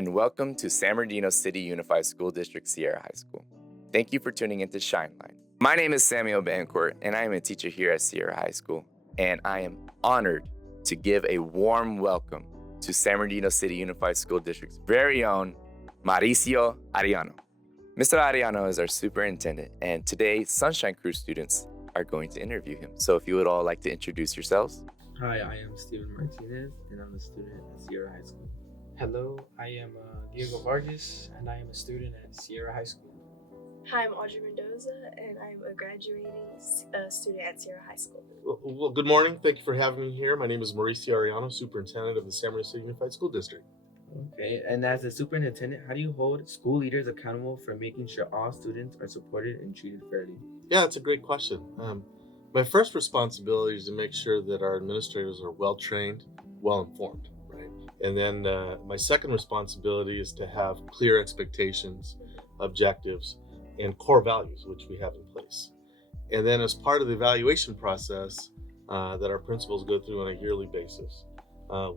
and welcome to San Bernardino City Unified School District Sierra High School. Thank you for tuning into Shine Line. My name is Samuel Bancourt, and I am a teacher here at Sierra High School, and I am honored to give a warm welcome to San Bernardino City Unified School District's very own Mauricio Arellano. Mr. Arellano is our superintendent, and today Sunshine Crew students are going to interview him. So if you would all like to introduce yourselves. Hi, I am Steven Martinez, and I'm a student at Sierra High School. Hello, I am Diego Vargas, and I am a student at Sierra High School. Hi, I'm Audrey Mendoza, and I'm a graduating student at Sierra High School. Well, good morning. Thank you for having me here. My name is Mauricio Arellano, Superintendent of the San Bernardino City Unified School District. Okay, and as a superintendent, how do you hold school leaders accountable for making sure all students are supported and treated fairly? Yeah, that's a great question. My first responsibility is to make sure that our administrators are well-trained, well-informed, right? And then my second responsibility is to have clear expectations, objectives, and core values, which we have in place. And then as part of the evaluation process that our principals go through on a yearly basis,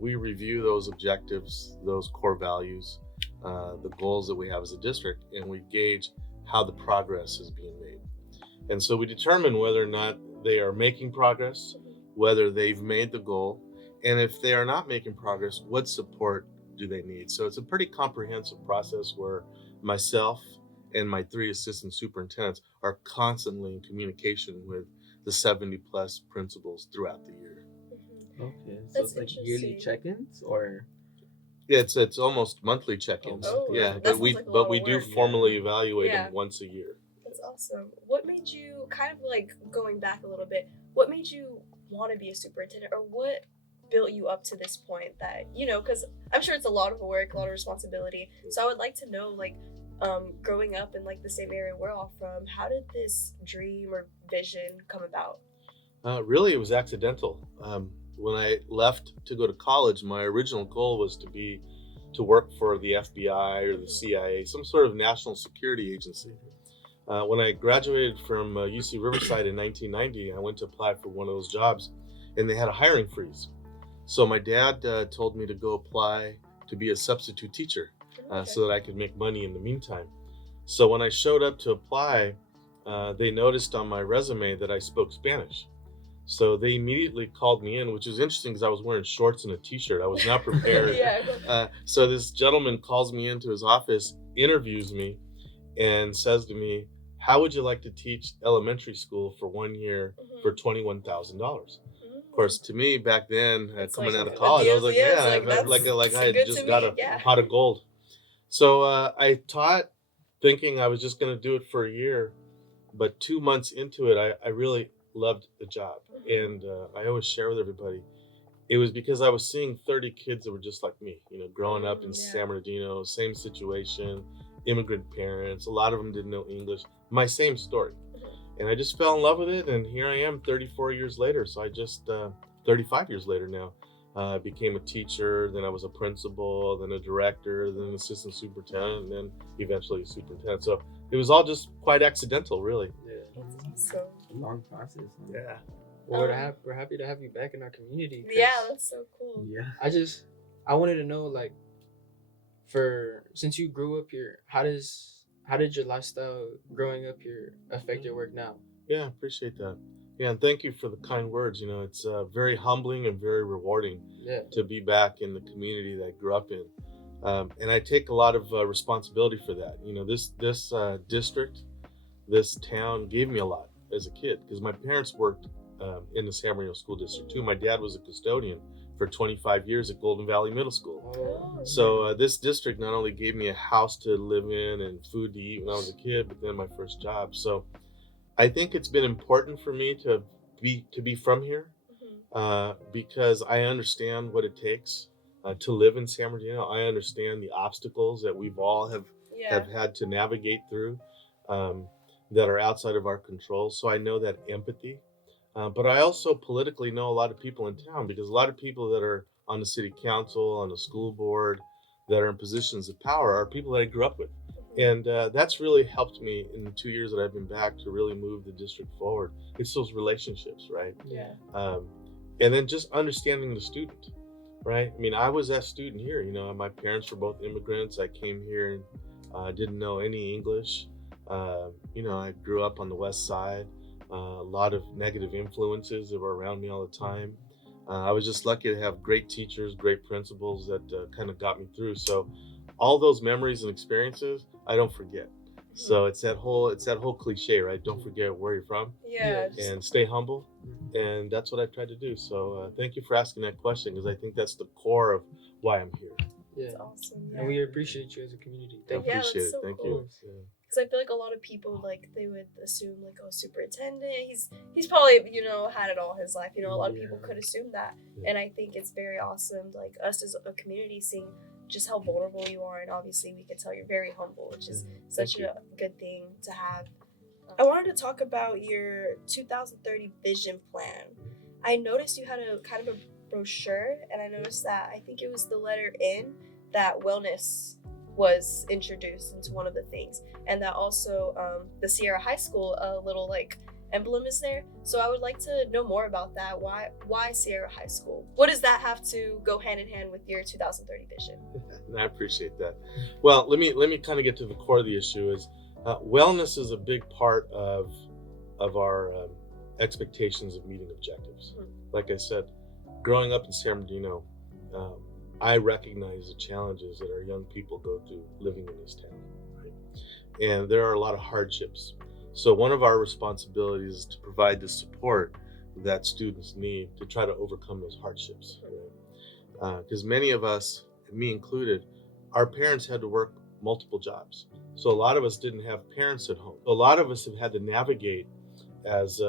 we review those objectives, those core values, the goals that we have as a district, and we gauge how the progress is being made. And so we determine whether or not they are making progress, whether they've made the goal, and if they are not making progress, what support do they need? So it's a pretty comprehensive process where myself and my 3 assistant superintendents are constantly in communication with the 70 plus principals throughout the year. Okay, so That's it's like yearly check-ins, or? Yeah, it's almost monthly check-ins. Oh, yeah, that but sounds we like a lot of do work. formally evaluate Yeah. them once a year. That's awesome. What made you, kind of like going back a little bit, what made you want to be a superintendent, or what built you up to this point that, because I'm sure it's a lot of work, a lot of responsibility. So I would like to know, like, growing up in like the same area we're all from, how did this dream or vision come about? Really, it was accidental. When I left to go to college, my original goal was to work for the FBI or the CIA, some sort of national security agency. When I graduated from UC Riverside in 1990, I went to apply for one of those jobs, and they had a hiring freeze. So my dad told me to go apply to be a substitute teacher so that I could make money in the meantime. So when I showed up to apply, they noticed on my resume that I spoke Spanish. So they immediately called me in, which is interesting because I was wearing shorts and a t-shirt. I was not prepared. So this gentleman calls me into his office, interviews me, and says to me, "How would you like to teach elementary school for 1 year for $21,000? Of course, to me back then, coming out of college, I was like, I had just got a pot of gold. So I taught thinking I was just going to do it for a year, but 2 months into it, I really loved the job. And I always share with everybody, it was because I was seeing 30 kids that were just like me, growing up in San Bernardino, same situation, immigrant parents, a lot of them didn't know English, my same story. And I just fell in love with it, and here I am 34 years later. So I just, 35 years later now, became a teacher, then I was a principal, then a director, then an assistant superintendent, and then eventually a superintendent. So it was all just quite accidental, really. Yeah. So Long process. Huh? Yeah. Well, we're happy to have you back in our community. 'Cause yeah, that's so cool. Yeah. I wanted to know, like, since you grew up here, how did your lifestyle growing up here affect your work now? Yeah, appreciate that. Yeah, and thank you for the kind words. It's very humbling and very rewarding to be back in the community that I grew up in. And I take a lot of responsibility for that. This district, this town gave me a lot as a kid because my parents worked in the San Bernardino School District too. My dad was a custodian for 25 years at Golden Valley Middle School. Oh. So this district not only gave me a house to live in and food to eat when I was a kid, but then my first job. So I think it's been important for me to be from here because I understand what it takes to live in San Bernardino. I understand the obstacles that we've all have had to navigate through that are outside of our control. So I know that empathy. But I also politically know a lot of people in town because a lot of people that are on the city council, on the school board, that are in positions of power are people that I grew up with. And that's really helped me in the 2 years that I've been back to really move the district forward. It's those relationships, right? Yeah. And then just understanding the student. right? I mean, I was that student here. You know, my parents were both immigrants. I came here and didn't know any English. You know, I grew up on the West Side. A lot of negative influences that were around me all the time. I was just lucky to have great teachers, great principals that kind of got me through. So, all those memories and experiences, I don't forget. So it's that whole cliche, right? Don't forget where you're from, Yeah. Yeah. and stay humble. And that's what I've tried to do. So thank you for asking that question, because I think that's the core of why I'm here. Yeah. It's awesome. And we appreciate you as a community. I Thank you. Yeah, appreciate that's it. so Thank cool. you. Yeah. Because I feel like a lot of people, like, they would assume, like, oh, superintendent, he's probably, had it all his life. A lot of people Yeah. could assume that. Yeah. And I think it's very awesome, like, us as a community seeing just how vulnerable you are. And obviously we can tell you're very humble, which is such Thank a good thing to have. I wanted to talk about your 2030 vision plan. I noticed you had a kind of a brochure, and I noticed that I think it was the letter N that wellness was introduced into one of the things, and that also the Sierra High School little like emblem is there. So I would like to know more about that. Why Sierra High School? What does that have to go hand in hand with your 2030 vision? And I appreciate that. Well, let me kind of get to the core of the issue. Is wellness is a big part of our expectations of meeting objectives. Like I said, growing up in San Bernardino, I recognize the challenges that our young people go through living in this town, right? And there are a lot of hardships. So one of our responsibilities is to provide the support that students need to try to overcome those hardships, right? Because many of us, me included, our parents had to work multiple jobs. So a lot of us didn't have parents at home. A lot of us have had to navigate as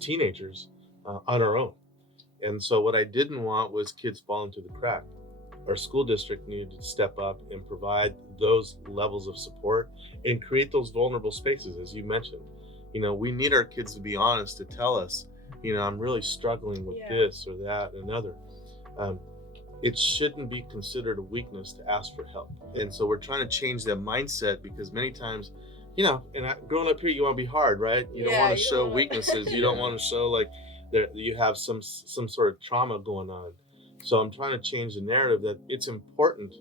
teenagers on our own. And so what I didn't want was kids falling through the crack. Our school district needed to step up and provide those levels of support and create those vulnerable spaces, as you mentioned. We need our kids to be honest, to tell us, I'm really struggling with this or that and another. It shouldn't be considered a weakness to ask for help. And so we're trying to change that mindset, because many times, growing up here, you want to be hard, right? You don't want to show weaknesses. You don't want to show like that you have some sort of trauma going on. So I'm trying to change the narrative that it's important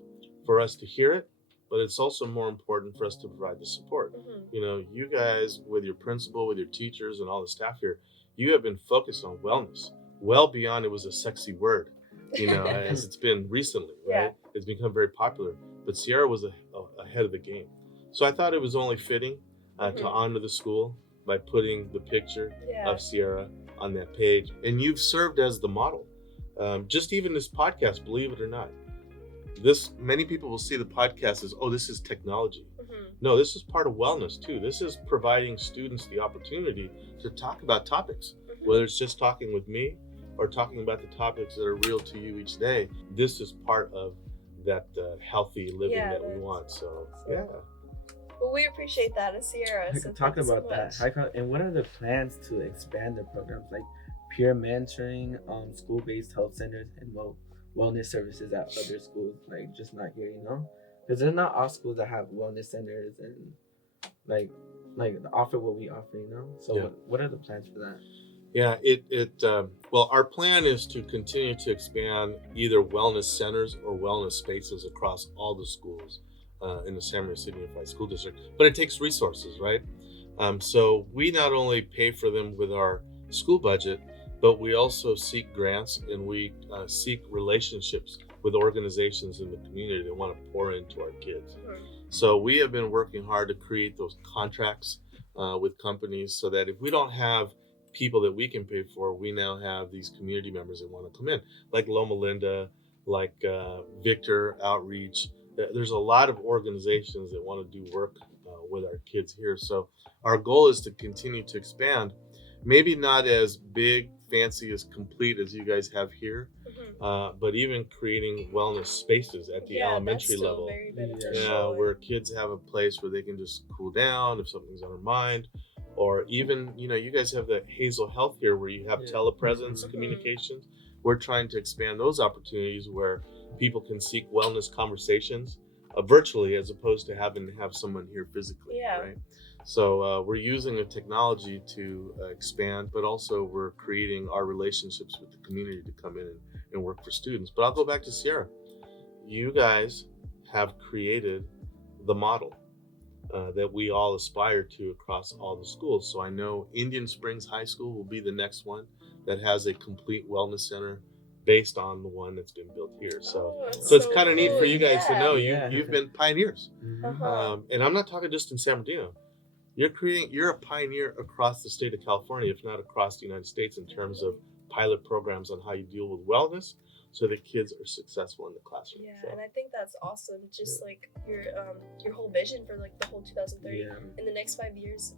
for us to hear it, but it's also more important for us to provide the support. You guys, with your principal, with your teachers and all the staff here, you have been focused on wellness, well beyond it was a sexy word, as it's been recently, right? It's become very popular, but Sierra was ahead of the game. So I thought it was only fitting to honor the school by putting the picture of Sierra on that page. And you've served as the model. Just even this podcast, believe it or not, many people will see the podcast as, oh, this is technology. No, this is part of wellness too. This is providing students the opportunity to talk about topics, whether it's just talking with me or talking about the topics that are real to you each day. This is part of that healthy living that we want. So, yeah. Well, we appreciate that at Sierra. So Talk about that. And what are the plans to expand the programs, like peer mentoring, school-based health centers, and wellness services at other schools, like just not here, because there's not all schools that have wellness centers and like offer what we offer, So what are the plans for that? Yeah, well, our plan is to continue to expand either wellness centers or wellness spaces across all the schools in the San Bernardino City Unified School District, but it takes resources, right? So we not only pay for them with our school budget, but we also seek grants, and we seek relationships with organizations in the community that want to pour into our kids. So we have been working hard to create those contracts with companies, so that if we don't have people that we can pay for, we now have these community members that want to come in, like Loma Linda, like Victor Outreach. There's a lot of organizations that want to do work with our kids here. So our goal is to continue to expand, maybe not as big, fancy, as complete as you guys have here, but even creating wellness spaces at the elementary level, where kids have a place where they can just cool down if something's on their mind. Or even, you guys have the Hazel Health here, where you have telepresence communications. We're trying to expand those opportunities where people can seek wellness conversations virtually, as opposed to having to have someone here physically, right? So we're using the technology to expand, but also we're creating our relationships with the community to come in and work for students. But I'll go back to Sierra. You guys have created the model that we all aspire to across all the schools. So I know Indian Springs High School will be the next one that has a complete wellness center based on the one that's been built here. So it's kind of neat for you guys to know you've been pioneers. And I'm not talking just in San Bernardino. You're a pioneer across the state of California, if not across the United States, in terms of pilot programs on how you deal with wellness so that kids are successful in the classroom. Yeah, and I think that's awesome. Just like your whole vision for like the whole 2030 in the next 5 years.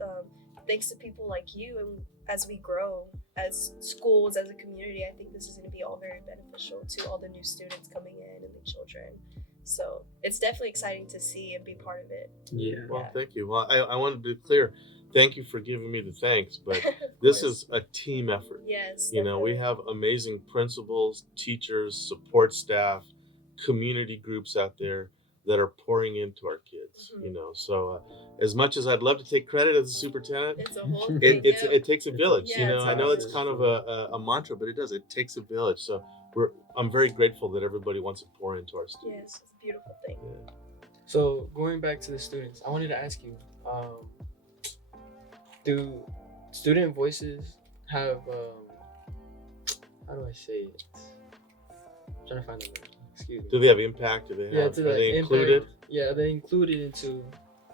Thanks to people like you, and as we grow as schools, as a community, I think this is going to be all very beneficial to all the new students coming in and the children. So it's definitely exciting to see and be part of it. Yeah. Well, thank you. Well, I want to be clear. Thank you for giving me the thanks, but this is a team effort. Yes. You know, we have amazing principals, teachers, support staff, community groups out there that are pouring into our kids. You know, so as much as I'd love to take credit as a superintendent, it's a whole thing. it takes a village. Yeah, you know, I know it's awesome. kind of a mantra, but it does. It takes a village. So I'm very grateful that everybody wants to pour into our students. Yes, it's a beautiful thing. Yeah. So going back to the students, I wanted to ask you, do student voices have how do I say it? I'm trying to find the word. Excuse me. Do they have impact? Do they have? to Are the they impact, included? Yeah, are they included into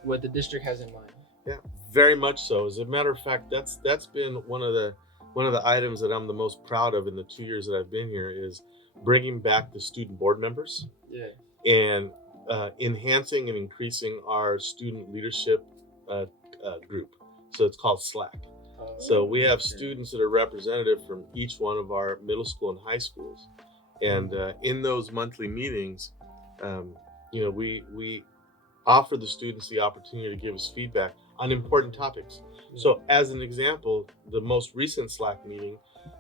what the district has in mind? Yeah, very much so. As a matter of fact, that's been one of the items that I'm the most proud of in the 2 years that I've been here is bringing back the student board members. Yeah. And enhancing and increasing our student leadership group. So it's called SLAC. So we have students that are representative from each one of our middle school and high schools. And in those monthly meetings, you know, we offer the students the opportunity to give us feedback on important topics. So as an example, the most recent SLAC meeting,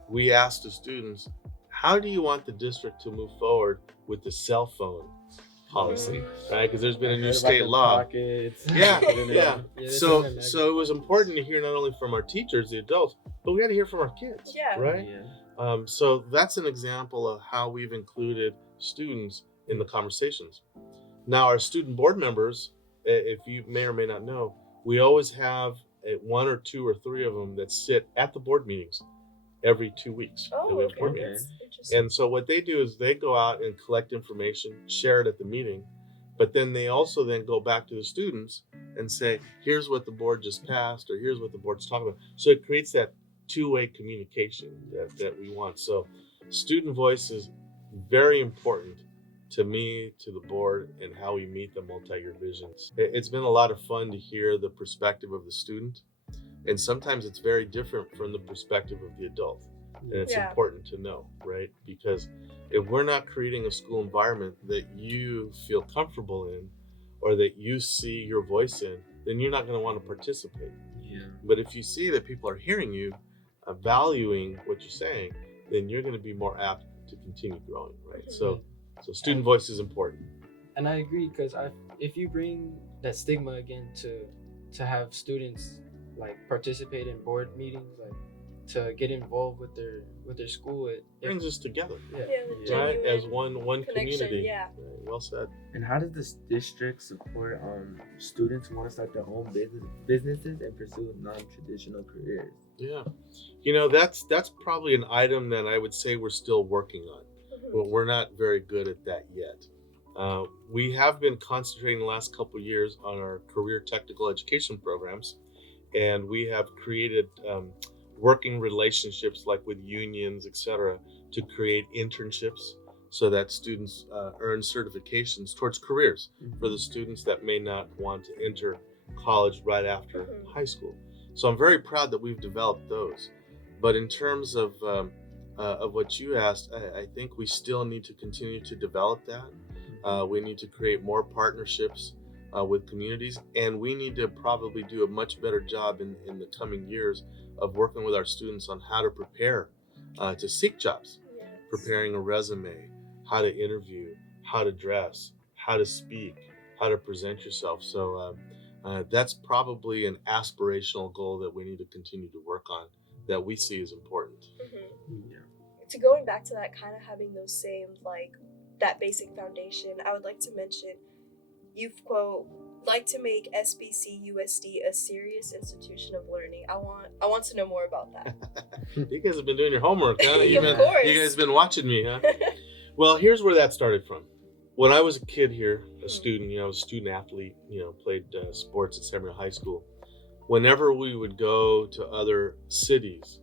we asked the students, how do you want the district to move forward with the cell phone policy, right? Because there's been a new state law. Yeah. So it was important to hear not only from our teachers, the adults, but we had to hear from our kids, right? So that's an example of how we've included students in the conversations. Now, our student board members, if you may or may not know, we always have one or two or three of them that sit at the board meetings every 2 weeks. We have board meetings. And so what they do is they go out and collect information, share it at the meeting, but then they also then go back to the students and say, here's what the board just passed, or here's what the board's talking about. So it creates that two-way communication that we want. So student voice is very important to me, to the board, and how we meet the multi-year visions. It's been a lot of fun to hear the perspective of the student, and sometimes it's very different from the perspective of the adult. And it's important to know, right? Because if we're not creating a school environment that you feel comfortable in, or that you see your voice in, then you're not going to want to participate. But if you see that people are hearing you, valuing what you're saying, then you're going to be more apt to continue growing, right? So student voice is important. And I agree, because if you bring that stigma again to have students like participate in board meetings, like to get involved with their school, it brings us together, right? As one community. Well said. And how does this district support students who want to start their own businesses and pursue non-traditional careers? Yeah, you know, that's probably an item that I would say we're still working on. But we're not very good at that yet. We have been concentrating the last couple of years on our career technical education programs, and we have created working relationships like with unions, etc., to create internships so that students earn certifications towards careers for the students that may not want to enter college right after high school. So I'm very proud that we've developed those. But in terms of what you asked, I think we still need to continue to develop that. We need to create more partnerships with communities, and we need to probably do a much better job in the coming years of working with our students on how to prepare to seek jobs, preparing a resume, how to interview, how to dress, how to speak, how to present yourself. So that's probably an aspirational goal that we need to continue to work on, that we see as important. to going back to that, kind of having those same, like, that basic foundation, I would like to mention, you've, quote, like to make SBCUSD a serious institution of learning. I want to know more about that. You guys have been doing your homework, huh? Of course. You guys have been watching me, huh? Well, here's where that started from. When I was a kid here, a student, I was a student athlete, played sports at San Bernardino High School. Whenever we would go to other cities,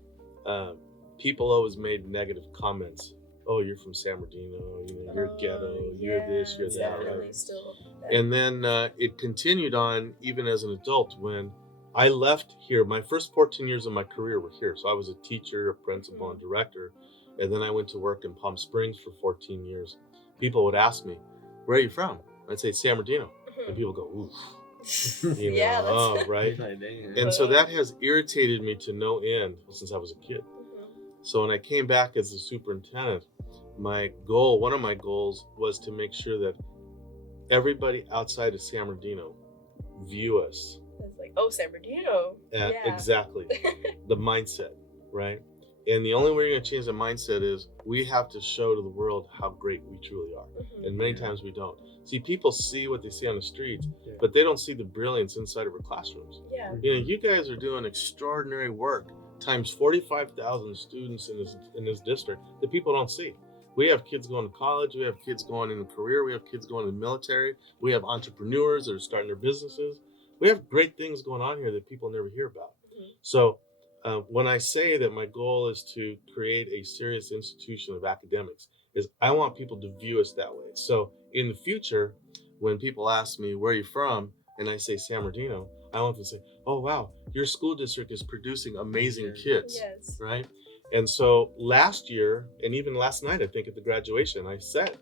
people always made negative comments. Oh, you're from San Bernardino, you're ghetto, you're this, you're that. Definitely Right? still. And then it continued on even as an adult when I left here. My first 14 years of my career were here. So I was a teacher, a principal, and director. And then I went to work in Palm Springs for 14 years. People would ask me, where are you from? I'd say San Bernardino. And people go, oof. Yeah, that's oh, right. And so that has irritated me to no end since I was a kid. So when I came back as the superintendent, one of my goals was to make sure that everybody outside of San Bernardino view us. It's like, oh, San Bernardino. Yeah. Exactly. The mindset, right? And the only way you're going to change the mindset is we have to show to the world how great we truly are. And many times we don't. See, people see what they see on the streets, but they don't see the brilliance inside of our classrooms. Yeah. You guys are doing extraordinary work times 45,000 students in this district that people don't see. We have kids going to college. We have kids going in a career. We have kids going to the military. We have entrepreneurs that are starting their businesses. We have great things going on here that people never hear about. So when I say that my goal is to create a serious institution of academics, is I want people to view us that way. So in the future, when people ask me, where are you from? And I say San Bernardino, I want them to say, oh, wow, your school district is producing amazing kids, right? And so last year, and even last night, I think at the graduation, I said,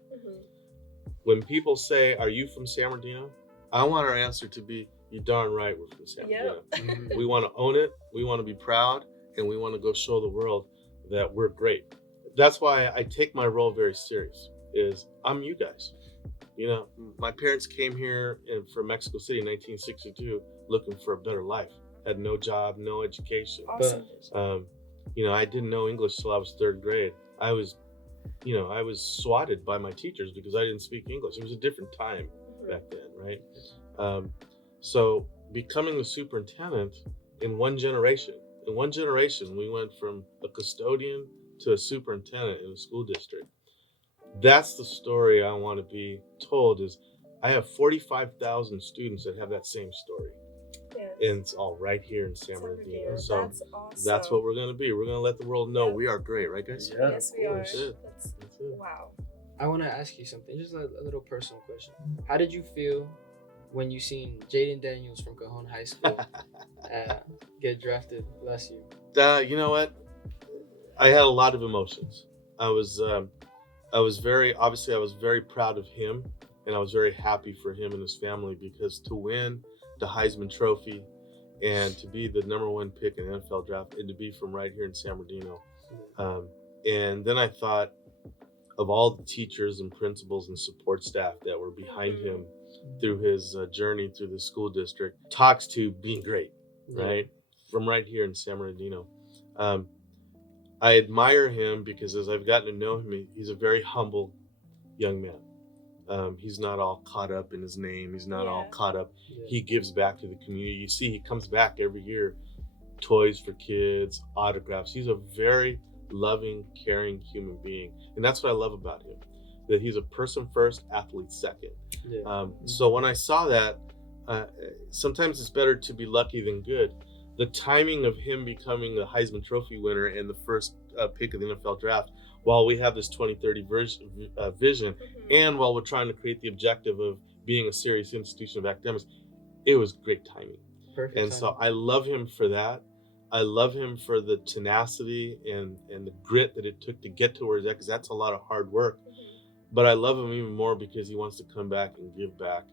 when people say, are you from San Bernardino? I want our answer to be, you darn right we're from San Bernardino. We want to own it, we want to be proud, and we want to go show the world that we're great. That's why I take my role very serious, is I'm you guys. My parents came here from Mexico City in 1962 looking for a better life. Had no job, no education. Awesome. I didn't know English till I was third grade. I was swatted by my teachers because I didn't speak English. It was a different time back then, right? So becoming the superintendent in one generation, we went from a custodian to a superintendent in a school district. That's the story I want to be told. Is I have 45,000 students that have that same story. And it's all right here in San Bernardino. So that's awesome. That's what we're going to be. We're going to let the world know we are great, right, guys? Yeah, Yes, we are. That's it. That's wow. I want to ask you something, just a little personal question. How did you feel when you seen Jaden Daniels from Cajon High School get drafted last year? You know what? I had a lot of emotions. I was very proud of him, and I was very happy for him and his family, because to win the Heisman Trophy and to be the #1 pick in the NFL draft and to be from right here in San Bernardino. And then I thought of all the teachers and principals and support staff that were behind him through his journey through the school district. Talks to being great, right? From right here in San Bernardino. I admire him because as I've gotten to know him, he's a very humble young man. He's not all caught up in his name. He's not all caught up. He gives back to the community. You see, he comes back every year, toys for kids, autographs. He's a very loving, caring human being. And that's what I love about him, that he's a person first, athlete second. So when I saw that, sometimes it's better to be lucky than good. The timing of him becoming a Heisman Trophy winner and the first pick of the NFL draft, while we have this 2030 vision, and while we're trying to create the objective of being a serious institution of academics, it was great timing. Perfect and timing. So I love him for that. I love him for the tenacity and the grit that it took to get to where he's at, because that's a lot of hard work. But I love him even more because he wants to come back and give back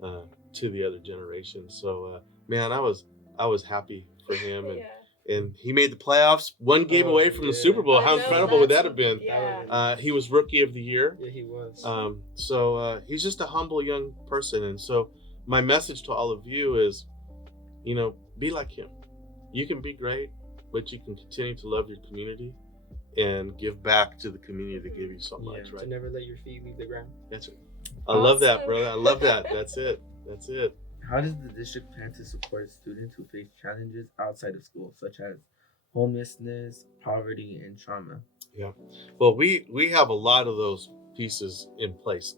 to the other generation. So, man, I was happy for him. And he made the playoffs, one game away from the Super Bowl. How incredible would that have been? He was Rookie of the Year. Yeah, he was. So he's just a humble young person. And so my message to all of you is, be like him. You can be great, but you can continue to love your community and give back to the community that gave you so much, Yeah. right? To never let your feet leave the ground. That's it. I love that, Awesome. brother. I love that. That's it. That's it. How does the district plan to support students who face challenges outside of school, such as homelessness, poverty, and trauma? Yeah. Well, we have a lot of those pieces in place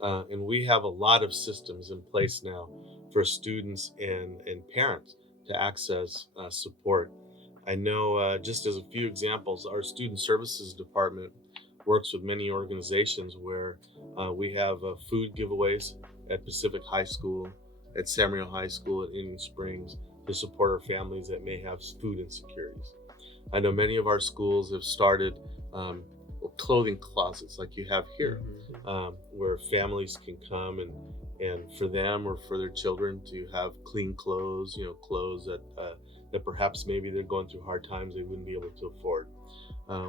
now, and we have a lot of systems in place now for students and parents to access support. I know, just as a few examples, our student services department works with many organizations where we have food giveaways at Pacific High School, at Samuel High School, at Indian Springs to support our families that may have food insecurities. I know many of our schools have started clothing closets like you have here, where families can come and for them or for their children to have clean clothes, clothes that perhaps maybe they're going through hard times they wouldn't be able to afford.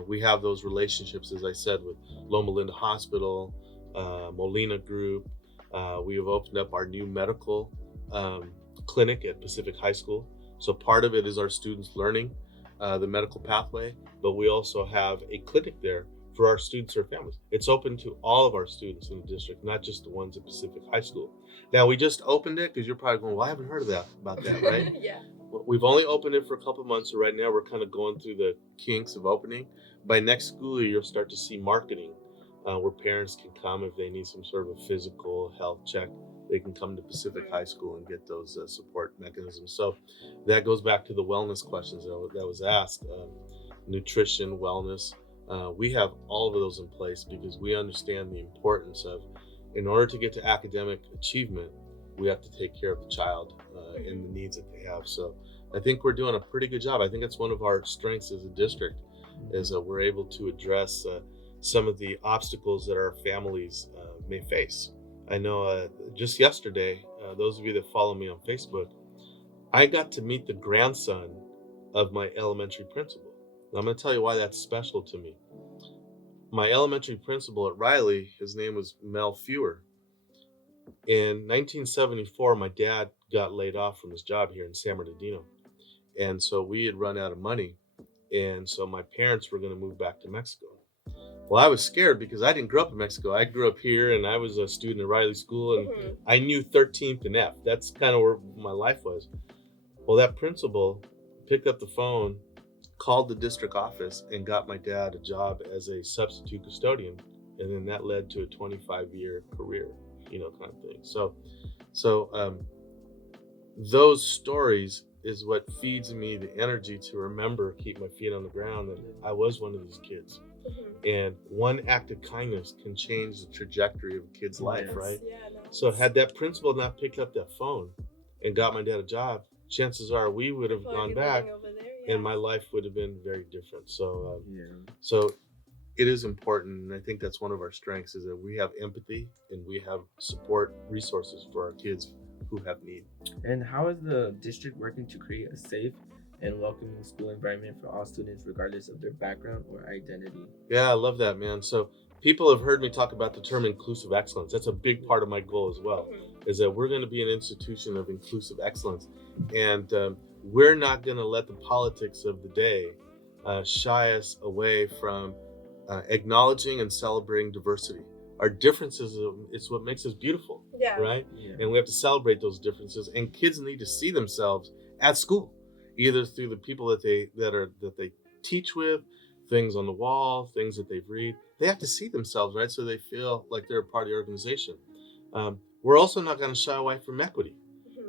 We have those relationships, as I said, with Loma Linda Hospital, Molina Group. We have opened up our new medical clinic at Pacific High School. So part of it is our students learning the medical pathway, but we also have a clinic there for our students or families. It's open to all of our students in the district, not just the ones at Pacific High School. Now, we just opened it because you're probably going, well, I haven't heard about that, right? Yeah. We've only opened it for a couple of months, so right now we're kind of going through the kinks of opening. By next school year, you'll start to see marketing where parents can come if they need some sort of a physical health check. They can come to Pacific High School and get those support mechanisms. So that goes back to the wellness questions that was asked. Nutrition, wellness. We have all of those in place because we understand the importance of, in order to get to academic achievement, we have to take care of the child and the needs that they have. So I think we're doing a pretty good job. I think it's one of our strengths as a district is that we're able to address some of the obstacles that our families may face. I know just yesterday, those of you that follow me on Facebook, I got to meet the grandson of my elementary principal. And I'm going to tell you why that's special to me. My elementary principal at Riley, his name was Mel Fewer. In 1974, my dad got laid off from his job here in San Bernardino. And so we had run out of money. And so my parents were going to move back to Mexico. Well, I was scared because I didn't grow up in Mexico. I grew up here and I was a student at Riley School and I knew 13th and F. That's kind of where my life was. Well, that principal picked up the phone, called the district office and got my dad a job as a substitute custodian. And then that led to a 25-year career, kind of thing. So those stories is what feeds me the energy to remember, keep my feet on the ground, that I was one of these kids. And one act of kindness can change the trajectory of a kid's life, right? Yeah, no. So had that principal not picked up that phone and got my dad a job, chances are we would have gone back and my life would have been very different. So, so it is important. And I think that's one of our strengths is that we have empathy and we have support resources for our kids who have need. And how is the district working to create a safe and welcoming school environment for all students, regardless of their background or identity? Yeah, I love that, man. So people have heard me talk about the term inclusive excellence. That's a big part of my goal as well, is that we're going to be an institution of inclusive excellence. And we're not going to let the politics of the day shy us away from acknowledging and celebrating diversity. Our differences, it's what makes us beautiful, right? Yeah. And we have to celebrate those differences. And kids need to see themselves at school, either through the people that they teach with, things on the wall, things that they read. They have to see themselves, right? So they feel like they're a part of the organization. We're also not going to shy away from equity,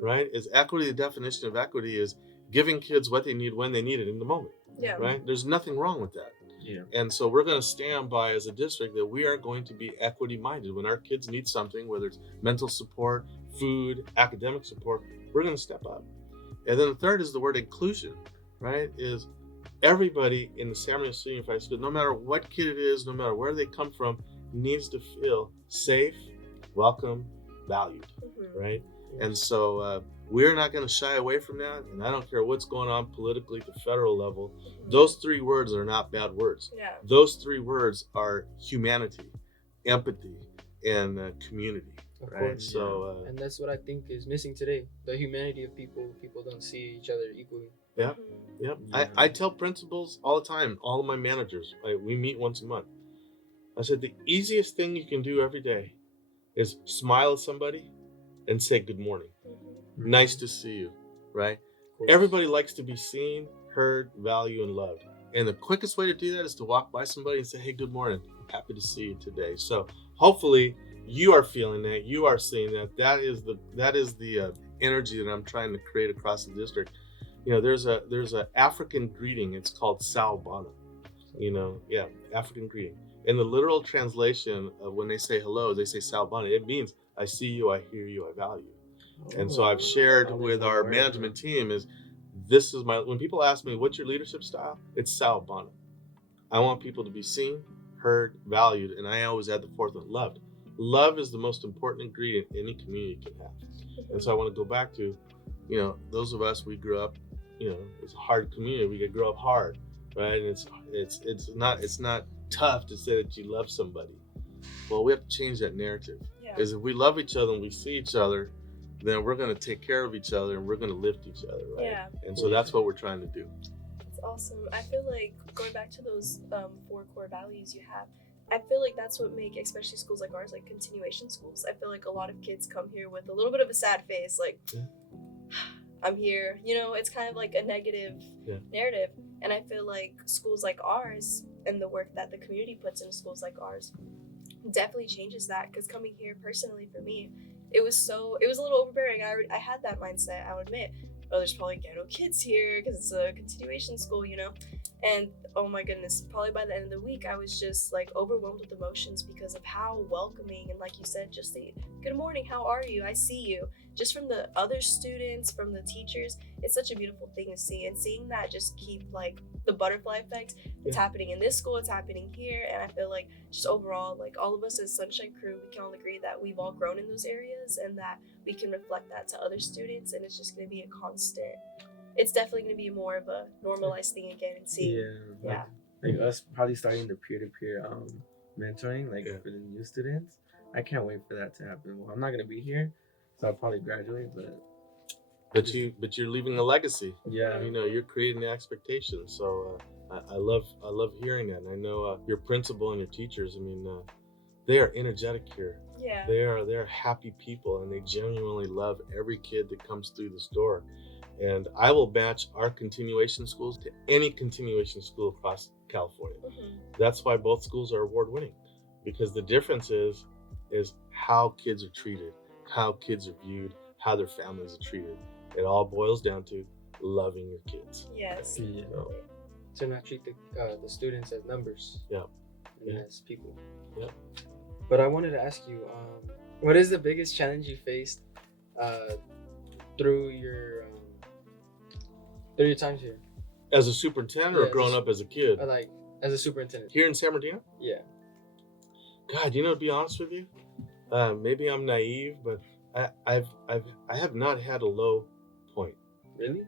right? Is equity, the definition of equity is giving kids what they need when they need it in the moment, right? There's nothing wrong with that. Yeah. And so we're going to stand by as a district that we are going to be equity minded. When our kids need something, whether it's mental support, food, academic support, we're going to step up. And then the third is the word inclusion, right? Is everybody in the San Bernardino Unified School, no matter what kid it is, no matter where they come from, needs to feel safe, welcome, valued, right? And so we're not going to shy away from that. And I don't care what's going on politically at the federal level. Those three words are not bad words. Yeah. Those three words are humanity, empathy, and community. Of right? course. So And that's what I think is missing today. The humanity of people. People don't see each other equally. yeah, Mhm. yeah. Yeah. I tell principals all the time, all of my managers, we meet once a month. I said the easiest thing you can do every day is smile at somebody and say good morning. Mhm. Nice to see you, right? Of course. Everybody likes to be seen, heard, valued, and loved. And the quickest way to do that is to walk by somebody and say, hey, good morning. Happy to see you today. So hopefully you are feeling that, you are seeing that. That is the energy that I'm trying to create across the district. You know, there's a African greeting. It's called Salbana. You know, yeah, African greeting. And the literal translation of when they say hello, they say Salbana. It means I see you, I hear you, I value you. And so I've shared All in with one our word, management huh? team is this is my, when people ask me, what's your leadership style? It's Salbana. I want people to be seen, heard, valued, and I always add the fourth one, loved. Love is the most important ingredient any community can have. And so I want to go back to, you know, those of us, we grew up, you know, it's a hard community. We grow up hard, right? And it's not tough to say that you love somebody. Well, we have to change that narrative. Yeah. Because if we love each other and we see each other, then we're going to take care of each other and we're going to lift each other, right? Yeah. And so that's what we're trying to do. It's awesome. I feel like going back to those 4 core values you have, I feel like that's what make especially schools like ours, like continuation schools. I feel like a lot of kids come here with a little bit of a sad face, like I'm here. You know, it's kind of like a negative narrative. And I feel like schools like ours and the work that the community puts into schools like ours definitely changes that. Because coming here personally for me, it was a little overbearing. I had that mindset, I'll admit. Oh, there's probably ghetto kids here because it's a continuation school, you know? And oh my goodness, probably by the end of the week, I was just like overwhelmed with emotions because of how welcoming and, like you said, just the good morning, how are you? I see you. Just from the other students, from the teachers, it's such a beautiful thing to see. And seeing that just keep like the butterfly effect. It's happening in this school, it's happening here. And I feel like just overall, like all of us as Sunshine Crew, we can all agree that we've all grown in those areas and that we can reflect that to other students. And it's just going to be a constant. It's definitely going to be more of a normalized thing again and see. Yeah. Like us probably starting the peer-to-peer mentoring, like Yeah. for the new students. I can't wait for that to happen. Well, I'm not gonna be here, so I'll probably graduate, but But you're leaving a legacy. yeah, You know, you're creating the expectations. So I love hearing that. And I know your principal and your teachers. I mean, they are energetic here. Yeah. They're happy people, and they genuinely love every kid that comes through this door. And I will match our continuation schools to any continuation school across California. Mhm. That's why both schools are award winning, because the difference is how kids are treated, how kids are viewed, how their families are treated. It all boils down to loving your kids. Yes. Yeah. Definitely. To not treat the students as numbers. Yeah. And Yeah. as people. Yeah. But I wanted to ask you, what is the biggest challenge you faced through your times here? As a superintendent or Yeah, growing up as a kid? Like as a superintendent. Here in San Bernardino? Yeah. God, you know, to be honest with you, maybe I'm naive, but I have not had a low point. Really?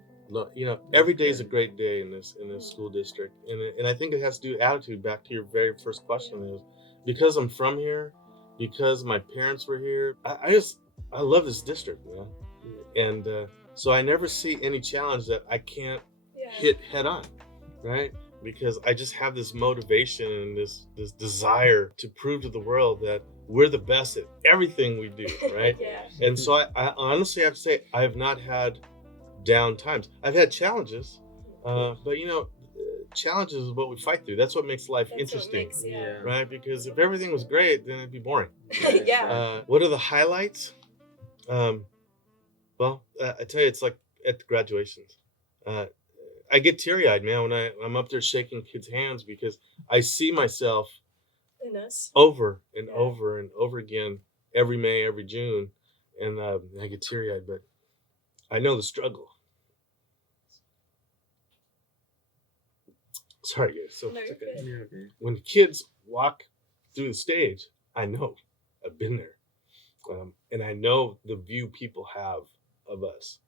You know, every day is a great day in this school district, and I think it has to do with attitude. Back to your very first question is because I'm from here, because my parents were here. I love this district, man, and so I never see any challenge that I can't hit head on, right? Because I just have this motivation and this desire to prove to the world that we're the best at everything we do, right? Yeah. And so I honestly have to say I have not had down times. I've had challenges, but you know, challenges is what we fight through. That's what makes life That's interesting, what makes, right? Because if everything was great, then it'd be boring. Yeah. What are the highlights? Well, I tell you, it's like at the graduations. I get teary-eyed, man, when I'm up there shaking kids' hands because I see myself In us. over and Yeah. over and over again every May, every June, and I get teary-eyed, but I know the struggle. Sorry, guys. So No, you're good. Yeah, okay. when kids walk through the stage, I know I've been there, and I know the view people have of us.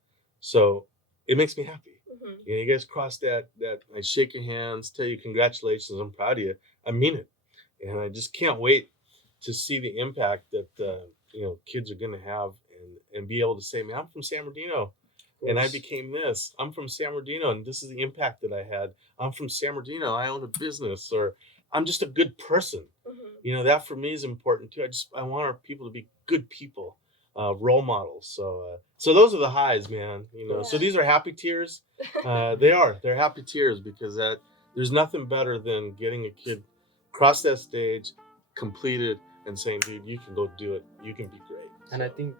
So it makes me happy. Mhm. You know, you guys cross that I shake your hands, tell you congratulations, I'm proud of you. I mean it, and I just can't wait to see the impact that kids are going to have, and be able to say, man, I'm from San Bernardino and I became this. I'm from San Bernardino and this is the impact that I had. I'm from San Bernardino, I own a business, or I'm just a good person. That for me is important too. I want our people to be good people, role models. So those are the highs, man. So these are happy tears. They're happy tears, because there's nothing better than getting a kid across that stage, completed, and saying, dude, you can go do it. You can be great. And I think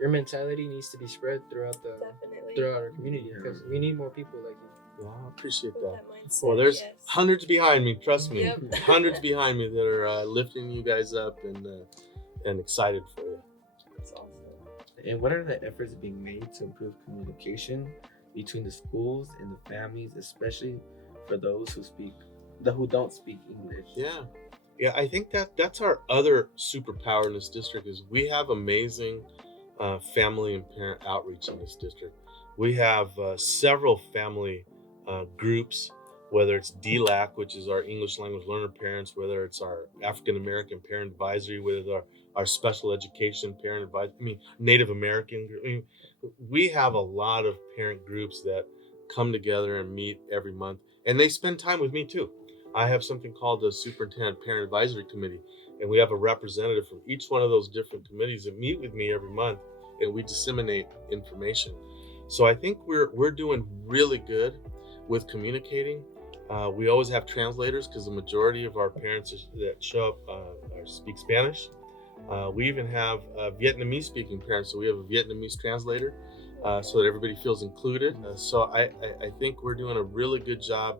your mentality needs to be spread throughout our community, because we need more people like you. Yeah, I appreciate With that. that mindset, Well, there's yes. hundreds behind me. Trust me, Yep. hundreds behind me that are lifting you guys up and excited for you. That's awesome. And what are the efforts being made to improve communication between the schools and the families, especially for those who don't speak English? Yeah. I think that's our other superpower in this district is we have amazing family and parent outreach in this district. We have several family groups, whether it's DLAC, which is our English language learner parents, whether it's our African American parent advisory, whether our special education parent advisory, Native American. We have a lot of parent groups that come together and meet every month, and they spend time with me too. I have something called the Superintendent Parent Advisory Committee, and we have a representative from each one of those different committees that meet with me every month, and we disseminate information. So I think we're doing really good with communicating. We always have translators because the majority of our parents that show up speak Spanish. We even have Vietnamese speaking parents, so we have a Vietnamese translator so that everybody feels included. So I think we're doing a really good job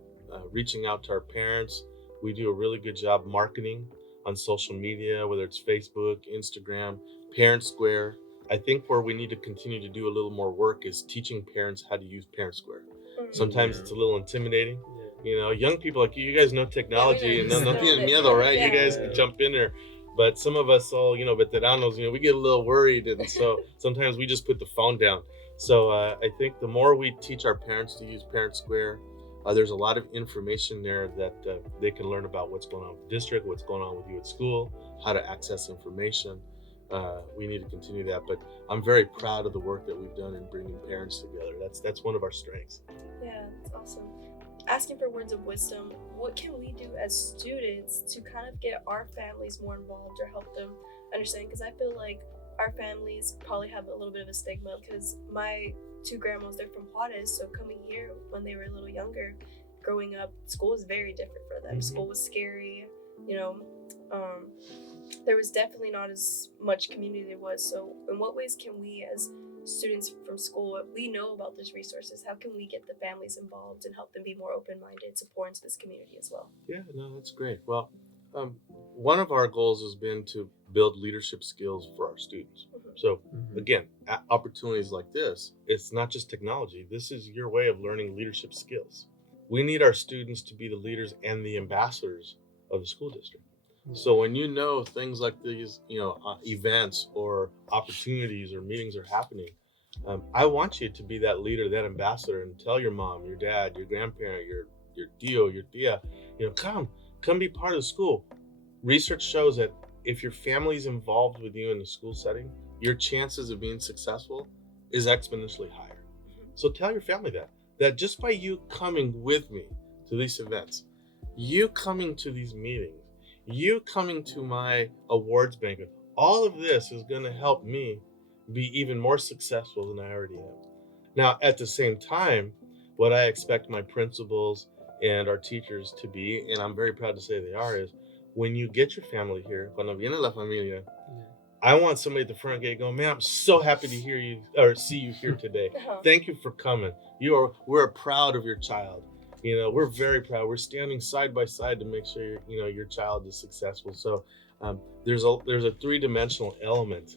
reaching out to our parents. We do a really good job marketing on social media, whether it's Facebook, Instagram, Parent Square. I think where we need to continue to do a little more work is teaching parents how to use Parent Square. Sometimes it's a little intimidating. Young people like you guys know technology and no tienen miedo, right? You guys can jump in there. But some of us all, veteranos, we get a little worried. And so sometimes we just put the phone down. So I think the more we teach our parents to use Parent Square, there's a lot of information there that they can learn about what's going on with the district, what's going on with you at school, how to access information. We need to continue that, but I'm very proud of the work that we've done in bringing parents together. That's one of our strengths. Yeah, that's awesome. Asking for words of wisdom, what can we do as students to kind of get our families more involved or help them understand? Because I feel like our families probably have a little bit of a stigma, because my two grandmas, they're from Juarez, so coming here when they were a little younger, growing up, school was very different for them. School was scary, there was definitely not as much community there was. So in what ways can we as students from school, we know about these resources, how can we get the families involved and help them be more open-minded to pour into this community as well? Yeah, no, that's great. Well, one of our goals has been to build leadership skills for our students. So again, opportunities like this, it's not just technology. This is your way of learning leadership skills. We need our students to be the leaders and the ambassadors of the school district. So when things like these, events or opportunities or meetings are happening, I want you to be that leader, that ambassador, and tell your mom, your dad, your grandparent, your tío, your tía, come be part of the school. Research shows that if your family's involved with you in the school setting, your chances of being successful is exponentially higher. So tell your family that just by you coming with me to these events, you coming to these meetings, you coming to my awards banquet, all of this is going to help me be even more successful than I already am. Now, at the same time, what I expect my principals and our teachers to be, and I'm very proud to say they are, is when you get your family here, cuando viene la familia, I want somebody at the front gate going, man, I'm so happy to hear you or see you here today. Thank you for coming. We're proud of your child. We're very proud. We're standing side by side to make sure your child is successful. So there's a three-dimensional element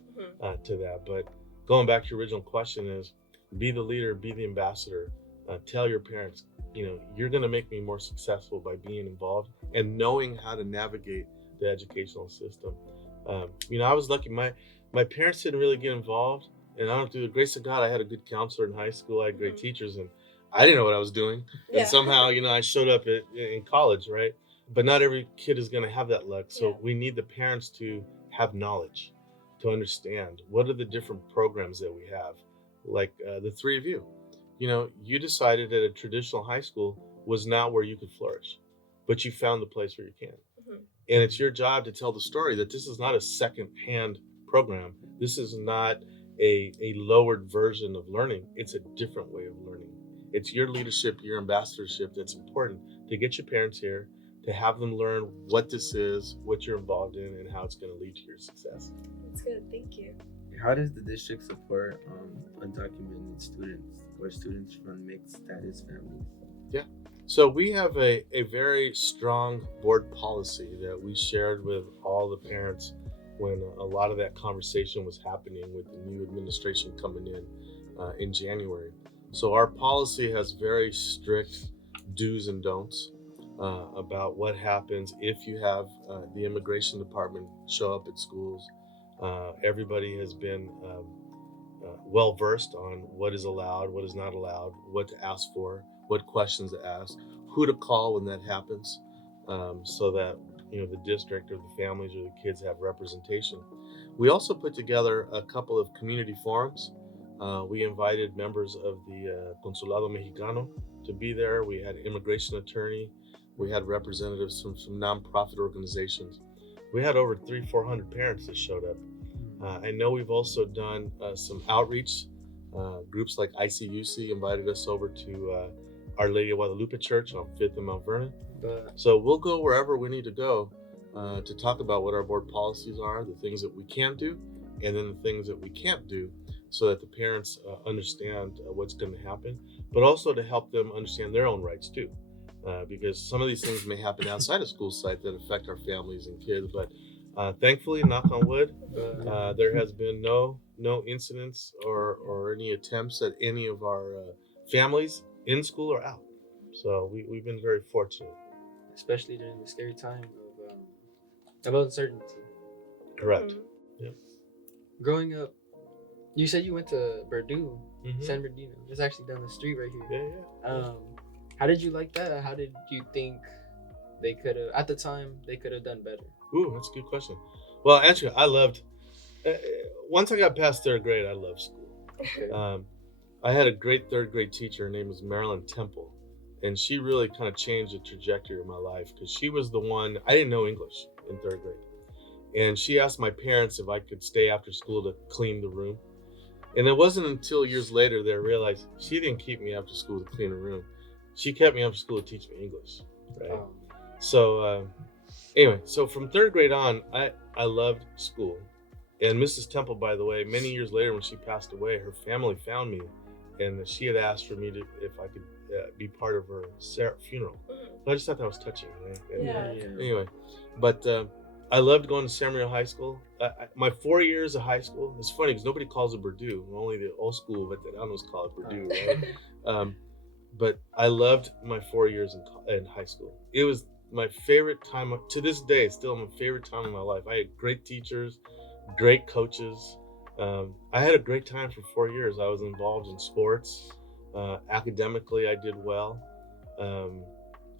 to that. But going back to your original question is, be the leader, be the ambassador. Tell your parents, you're going to make me more successful by being involved and knowing how to navigate the educational system. I was lucky. My parents didn't really get involved, and through the grace of God, I had a good counselor in high school. I had great teachers, and I didn't know what I was doing. And somehow, I showed up in college, right? But not every kid is going to have that luck. So we need the parents to have knowledge, to understand what are the different programs that we have. Like the three of you, you decided that a traditional high school was not where you could flourish, but you found the place where you can. Mhm. And it's your job to tell the story that this is not a second-hand program. This is not a lowered version of learning. It's a different way of learning. It's your leadership, your ambassadorship that's important to get your parents here, to have them learn what this is, what you're involved in, and how it's going to lead to your success. That's good. Thank you. How does the district support undocumented students or students from mixed status families? So we have a very strong board policy that we shared with all the parents when a lot of that conversation was happening with the new administration coming in January. So our policy has very strict do's and don'ts about what happens if you have the immigration department show up at schools. Everybody has been well versed on what is allowed, what is not allowed, what to ask for, what questions to ask, who to call when that happens, so that the district or the families or the kids have representation. We also put together a couple of community forums. We invited members of the Consulado Mexicano to be there. We had an immigration attorney. We had representatives from some nonprofit organizations. We had over 300-400 parents that showed up. I know we've also done some outreach. Groups like ICUC invited us over to Our Lady of Guadalupe Church on 5th and Mount Vernon. So we'll go wherever we need to go to talk about what our board policies are, the things that we can do, and then the things that we can't do, so that the parents understand what's going to happen, but also to help them understand their own rights too. Because some of these things may happen outside of school site that affect our families and kids. But thankfully, knock on wood, there has been no incidents or any attempts at any of our families in school or out. So we've been very fortunate. Especially during the scary time of uncertainty. Correct. Mhm. Growing up, you said you went to Purdue, Mhm. San Bernardino. It's actually down the street right here. Yeah. How did you like that? How did you think they could have, at the time, they could have done better? Ooh, that's a good question. Well, actually, I loved. Once I got past third grade, I loved school. Okay. I had a great third grade teacher. Her name was Marilyn Temple, and she really kind of changed the trajectory of my life because she was the one. I didn't know English in third grade, and she asked my parents if I could stay after school to clean the room. And it wasn't until years later that I realized she didn't keep me after school to clean the room. She kept me after school to teach me English, right? So anyway, so from third grade on, I loved school. And Mrs. Temple, by the way, many years later when she passed away, her family found me, and she had asked for me if I could be part of her funeral. So I just thought that was touching, right? And, Yeah. Anyway, but I loved going to San Marino High School. My 4 years of high school, it's funny because nobody calls it Purdue. Only the old school veteranos call it Purdue, right? But I loved my 4 years in high school. It was my favorite time. To this day, it's still my favorite time of my life. I had great teachers, great coaches. I had a great time for 4 years. I was involved in sports. Academically, I did well.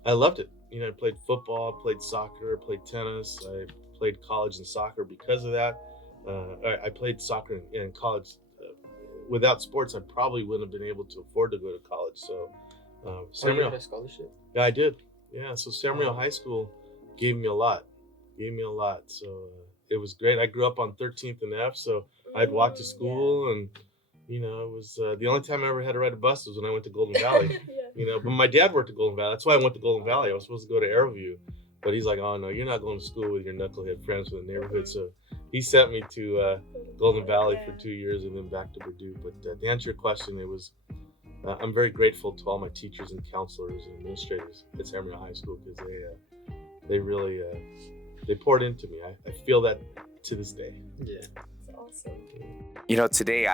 I loved it. I played football, played soccer, played tennis. I played college and soccer because of that. I played soccer in college. Without sports, I probably wouldn't have been able to afford to go to college. So, So you had a scholarship? Yeah, I did. Yeah, so San Marino High School gave me a lot. So it was great. I grew up on 13th and F, so I'd walk to school, and it was the only time I ever had to ride a bus was when I went to Golden Valley. Yeah. But my dad worked at Golden Valley. That's why I went to Golden Valley. I was supposed to go to Arrowview, but he's like, "Oh no, you're not going to school with your knucklehead friends from the neighborhood." So he sent me to Golden Valley for 2 years and then back to Purdue. But to answer your question, it was. I'm very grateful to all my teachers and counselors and administrators at San Marino High School because they really they poured into me. I feel that to this day. Yeah. That's awesome. Today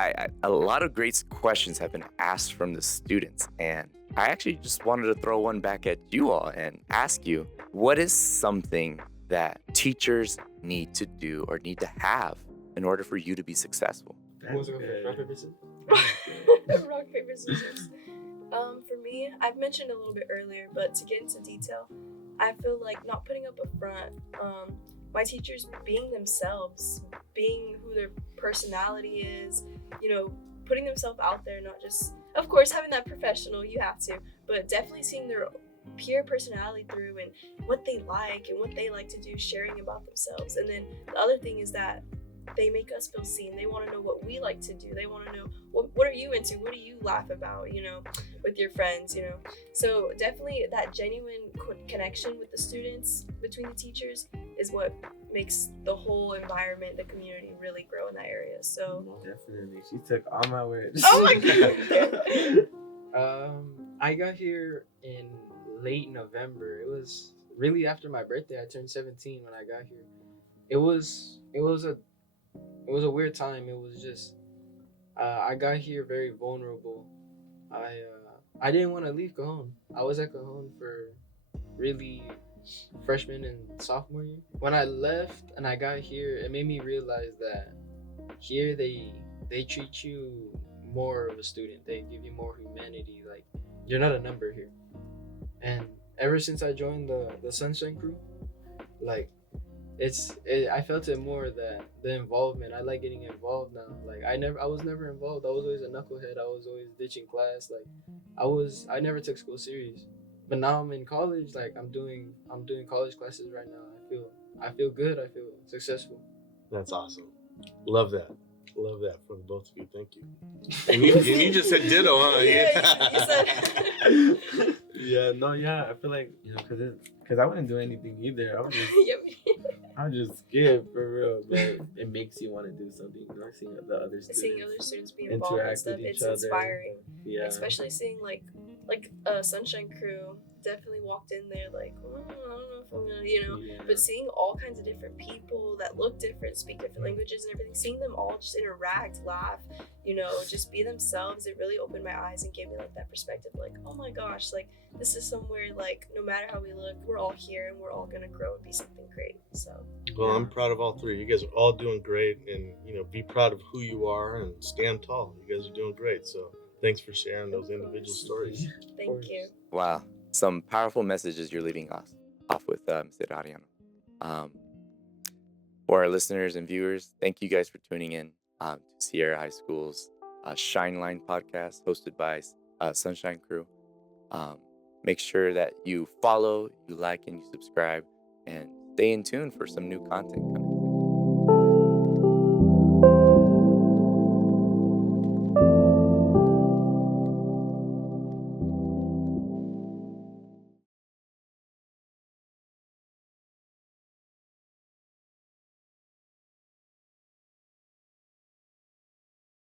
a lot of great questions have been asked from the students, and I actually just wanted to throw one back at you all and ask you, what is something that teachers need to do or need to have in order for you to be successful? Who wants to go first? Rock, paper, scissors? Rock, paper, scissors. For me, I've mentioned a little bit earlier, but to get into detail, I feel like not putting up a front, my teachers being themselves, being who their personality is, putting themselves out there, not just, of course, having that professional, you have to, but definitely seeing their pure personality through and what they like and what they like to do, sharing about themselves. And then the other thing is that they make us feel seen. They want to know what we like to do. They want to know what are you into? What do you laugh about, with your friends, So definitely that genuine connection with the students, between the teachers, is what makes the whole environment, the community really grow in that area. So Definitely. She took all my words. oh my God. I got here in late November. It was really after my birthday. I turned 17 when I got here. It was a weird time. It was just I got here very vulnerable. I didn't want to leave Cajon. I was at Cajon for really freshman and sophomore year. When I left and I got here, it made me realize that here they treat you more of a student. They give you more humanity. Like, you're not a number here. And ever since I joined the Sunshine Crew, like, I felt it more, that the involvement. I like getting involved now. Like, I was never involved. I was always a knucklehead. I was always ditching class. Like, I never took school serious. But now I'm in college. Like, I'm doing college classes right now. I feel good. I feel successful. That's awesome. Love that from both of you. Thank you. And you just said ditto, huh? Yeah, you said. Yeah. I feel like, because I wouldn't do anything either. I would just skip for real, but it makes you want to do something. Seeing the other students Be involved and interact stuff, with each it's other. inspiring. Yeah. Especially seeing like Sunshine Crew definitely walked in there like, I don't know if I'm gonna, Yeah. but seeing all kinds of different people that look different, speak different languages and everything, seeing them all just interact, laugh, just be themselves, it really opened my eyes and gave me like that perspective, like, oh my gosh, like this is somewhere, like no matter how we look, we're all here and we're all gonna grow and be something great. So Well, I'm proud of all three. You guys are all doing great, and be proud of who you are and stand tall. You guys are doing great. So thanks for sharing those individual stories. thank you. Wow, some powerful messages you're leaving off with, Mr. Arellano. For our listeners and viewers, thank you guys for tuning in to Sierra High School's Shine Line podcast, hosted by Sunshine Crew. Make sure that you follow, you like, and you subscribe, and stay in tune for some new content coming.